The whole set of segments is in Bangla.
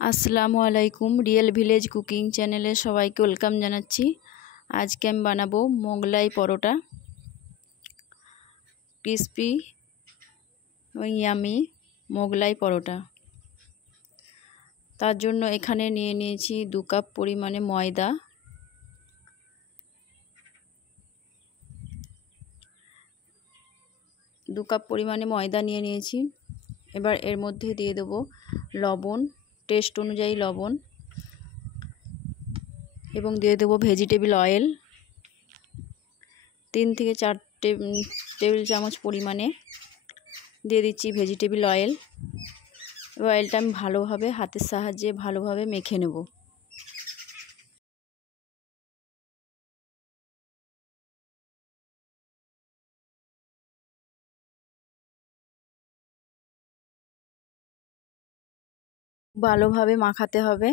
আসসালামু আলাইকুম। রিয়েল ভিলেজ কুকিং চ্যানেলে সবাইকে ওয়েলকাম জানাচ্ছি। আজকে আমি বানাবো মোগলাই পরোটা, ক্রিসপি ইয়ামি মোগলাই পরোটা। তার জন্য এখানে নিয়ে নিয়েছি 2 কাপ পরিমাণে ময়দা, 2 কাপ পরিমাণে ময়দা নিয়ে নিয়েছি। এবার এর মধ্যে দিয়ে দেব লবণ, টেস্ট অনুযায়ী লবণ, এবং দিয়ে দেব ভেজিটেবল অয়েল 3 থেকে 4 টেবিল চামচ পরিমাণে দিয়ে দিচ্ছি ভেজিটেবল অয়েল। অয়েলটা আমি ভালোভাবে হাতের সাহায্যে ভালোভাবে মেখে নেব। ভালোভাবে মাখাতে হবে,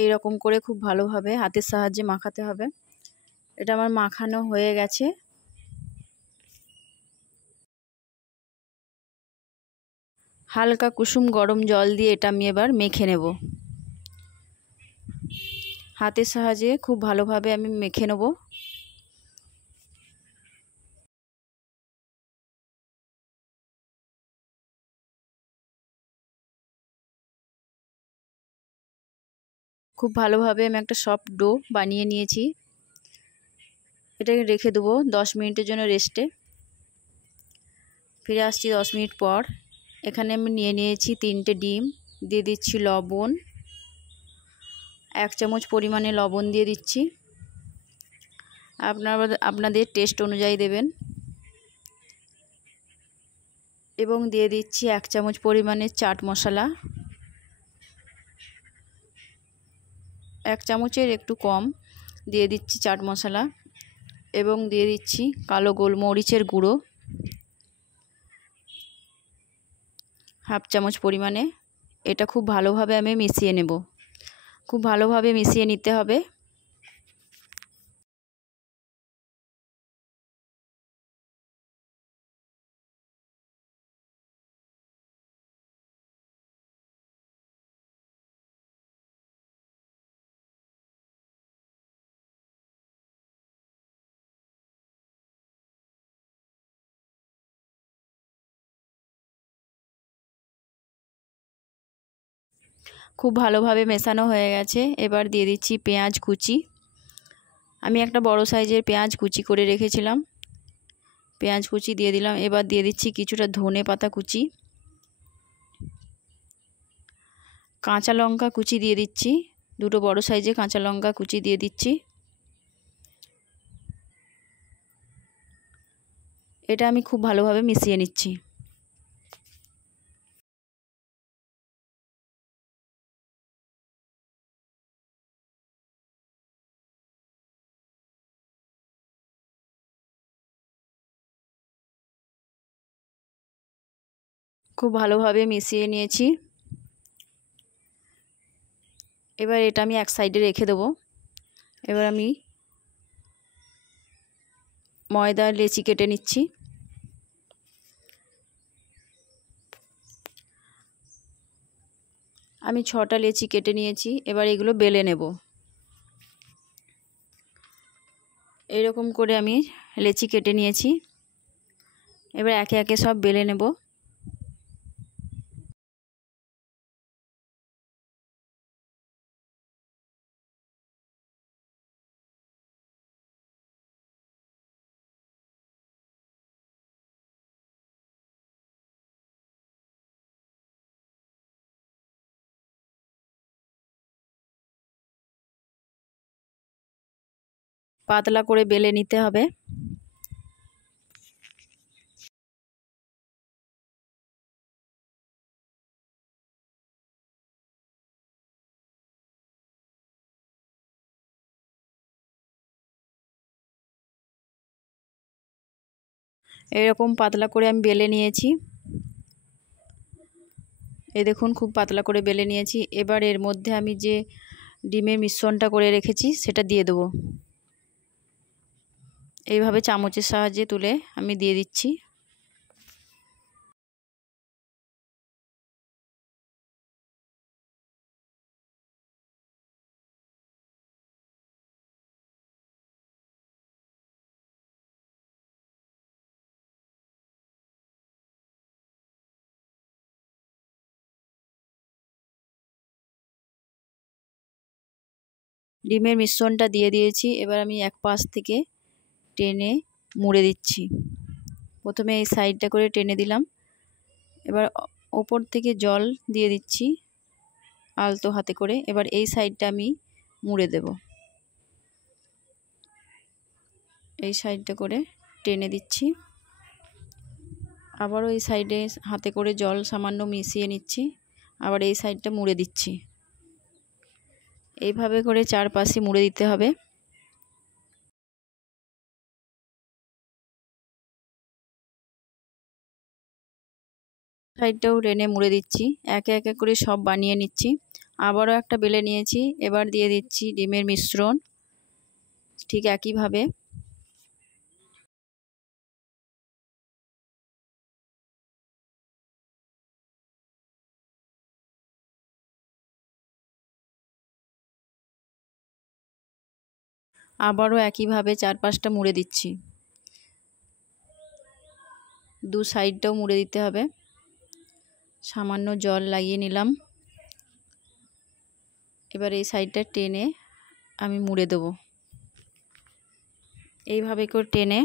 এই রকম করে খুব ভালোভাবে হাতের সাহায্যে মাখাতে হবে। এটা আমার মাখানো হয়ে গেছে। হালকা কুসুম গরম জল দিয়ে এটা আমি এবার মেখে নেব। হাতের সাহায্যে খুব ভালোভাবে আমি মেখে নেব। খুব ভালোভাবে আমি একটা সফট ডো বানিয়ে নিয়েছি। এটাকে রেখে দেবো 10 মিনিটের জন্য রেস্টে। ফিরে আসছি 10 মিনিট পর। এখানে আমি নিয়ে নিয়েছি 3টে ডিম, দিয়ে দিচ্ছি লবণ, 1 চামচ পরিমাণে লবণ দিয়ে দিচ্ছি। আপনাদের টেস্ট অনুযায়ী দেবেন। এবং দিয়ে দিচ্ছি 1 চামচ পরিমাণে চাট মশলা, 1 চামচের একটু কম দিয়ে দিচ্ছি চাট মশলা, এবং দিয়ে দিচ্ছি কালো গোলমরিচের গুঁড়ো 1/2 চামচ পরিমাণে। এটা খুব ভালোভাবে আমি মিশিয়ে নেব। খুব ভালোভাবে মিশিয়ে নিতে হবে। খুব ভালোভাবে মেশানো হয়ে গেছে। এবার দিয়ে দিচ্ছি পেঁয়াজ কুচি। আমি একটা বড় সাইজের পেঁয়াজ কুচি করে রেখেছিলাম, পেঁয়াজ কুচি দিয়ে দিলাম। এবার দিয়ে দিচ্ছি কিছুটা ধনে পাতা কুচি, কাঁচা লঙ্কা কুচি দিয়ে দিচ্ছি, 2টো বড় সাইজের কাঁচা লঙ্কা কুচি দিয়ে দিচ্ছি। এটা আমি খুব ভালোভাবে মিশিয়ে নিচ্ছি। খুব ভালোভাবে মিশিয়ে নিয়েছি। এবার এটা আমি এক সাইডে রেখে দেবো। এবার আমি ময়দার লেচি কেটে নিচ্ছি। আমি 6টা লেচি কেটে নিয়েছি। এবার এগুলো বেলে নেব। এরকম করে আমি লেচি কেটে নিয়েছি। এবার একে একে সব বেলে নেব। পাতলা করে বেলে নিতে হবে। এরকম পাতলা করে আমি বেলে নিয়েছি। এই দেখুন খুব পাতলা করে বেলে নিয়েছি। এবার এর মধ্যে আমি যে ডিমের মিশ্রণটা করে রেখেছি সেটা দিয়ে দেবো। এইভাবে চামচের সাহায্যে তুলে আমি দিয়ে দিচ্ছি। ডিমের মিশ্রণটা দিয়ে দিয়েছি। এবার আমি এক পাশ থেকে টেনে মুড়ে দিচ্ছি। প্রথমে এই সাইডটা করে টেনে দিলাম। এবার ওপর থেকে জল দিয়ে দিচ্ছি আলতো হাতে করে। এবার এই সাইডটা আমি মুড়ে দেব। এই সাইডটা করে টেনে দিচ্ছি। আবারও এই সাইডে হাতে করে জল সামান্য মিশিয়ে নিচ্ছি। আবার এই সাইডটা মুড়ে দিচ্ছি। এইভাবে করে চারপাশে মুড়ে দিতে হবে। সাইডটাও টেনে মুড়ে দিচ্ছি। একে একে করে সব বানিয়ে নিচ্ছি। আবারও একটা বেলে নিয়েছি। এবার দিয়ে দিচ্ছি ডিমের মিশ্রণ ঠিক একইভাবে। আবারও একইভাবে চারপাশটা মুড়ে দিচ্ছি। দু সাইডটাও মুড়ে দিতে হবে। সামান্য জল লাগিয়ে নিলাম। এবার এই সাইডটা টেনে আমি মুড়ে দেবো। এইভাবে করে টেনে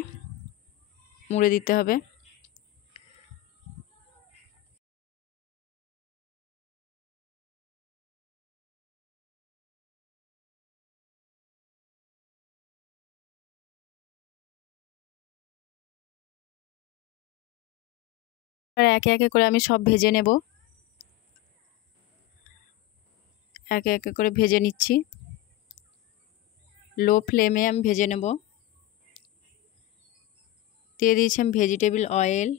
মুড়ে দিতে হবে। আর একে একে করে আমি সব ভেজে নেব। একে একে করে ভেজে নিচ্ছি। লো ফ্লেমে আমি ভেজে নেব। দিয়ে দিয়েছি আমি ভেজিটেবল অয়েল।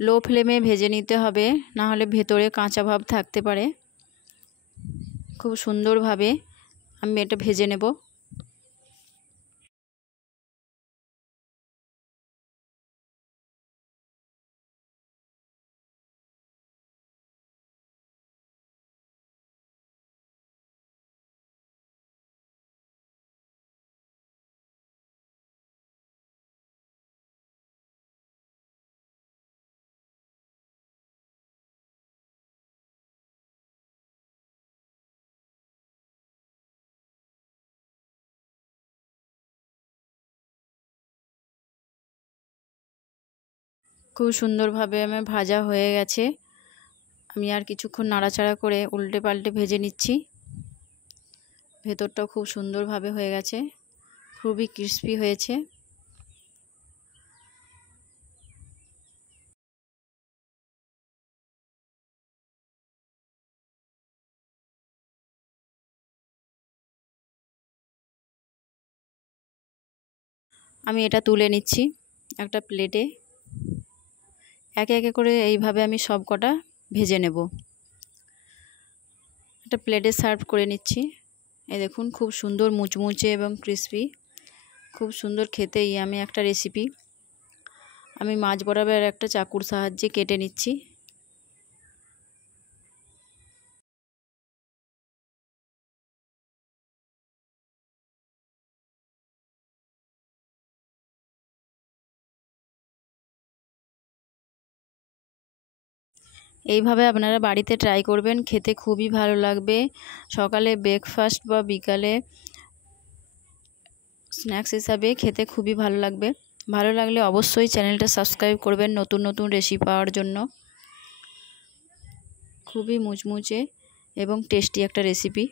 লো ফ্লেমে ভেজে নিতে হবে, না হলে ভেতরে কাঁচা ভাব থাকতে পারে। খুব সুন্দরভাবে আমি এটা ভেজে নেব। খুব সুন্দরভাবে আমার ভাজা হয়ে গেছে। আমি আর কিছুক্ষণ নাড়াচাড়া করে উল্টে পাল্টে ভেজে নিচ্ছি। ভেতরটাও খুব সুন্দরভাবে হয়ে গেছে, খুবই ক্রিস্পি হয়েছে। আমি এটা তুলে নিচ্ছি একটা প্লেটে। একে একে করে এইভাবে আমি সব কটা ভেজে নেব। একটা প্লেটে সার্ভ করে নিচ্ছি। এই দেখুন খুব সুন্দর মুচমুচে এবং ক্রিস্পি, খুব সুন্দর খেতে ইয়ামি একটা রেসিপি। আমি মাছ বরাবর একটা চাকুর সাহায্যে কেটে নিচ্ছি। এইভাবে আপনারা বাড়িতে ট্রাই করবেন, খেতে খুবই ভালো লাগবে। সকালে ব্রেকফাস্ট বা বিকালে স্ন্যাক্স হিসাবে খেতে খুবই ভালো লাগবে। ভালো লাগলে অবশ্যই চ্যানেলটা সাবস্ক্রাইব করবেন নতুন নতুন রেসিপি পাওয়ার জন্য। খুবই মুচমুচে এবং টেস্টি একটা রেসিপি।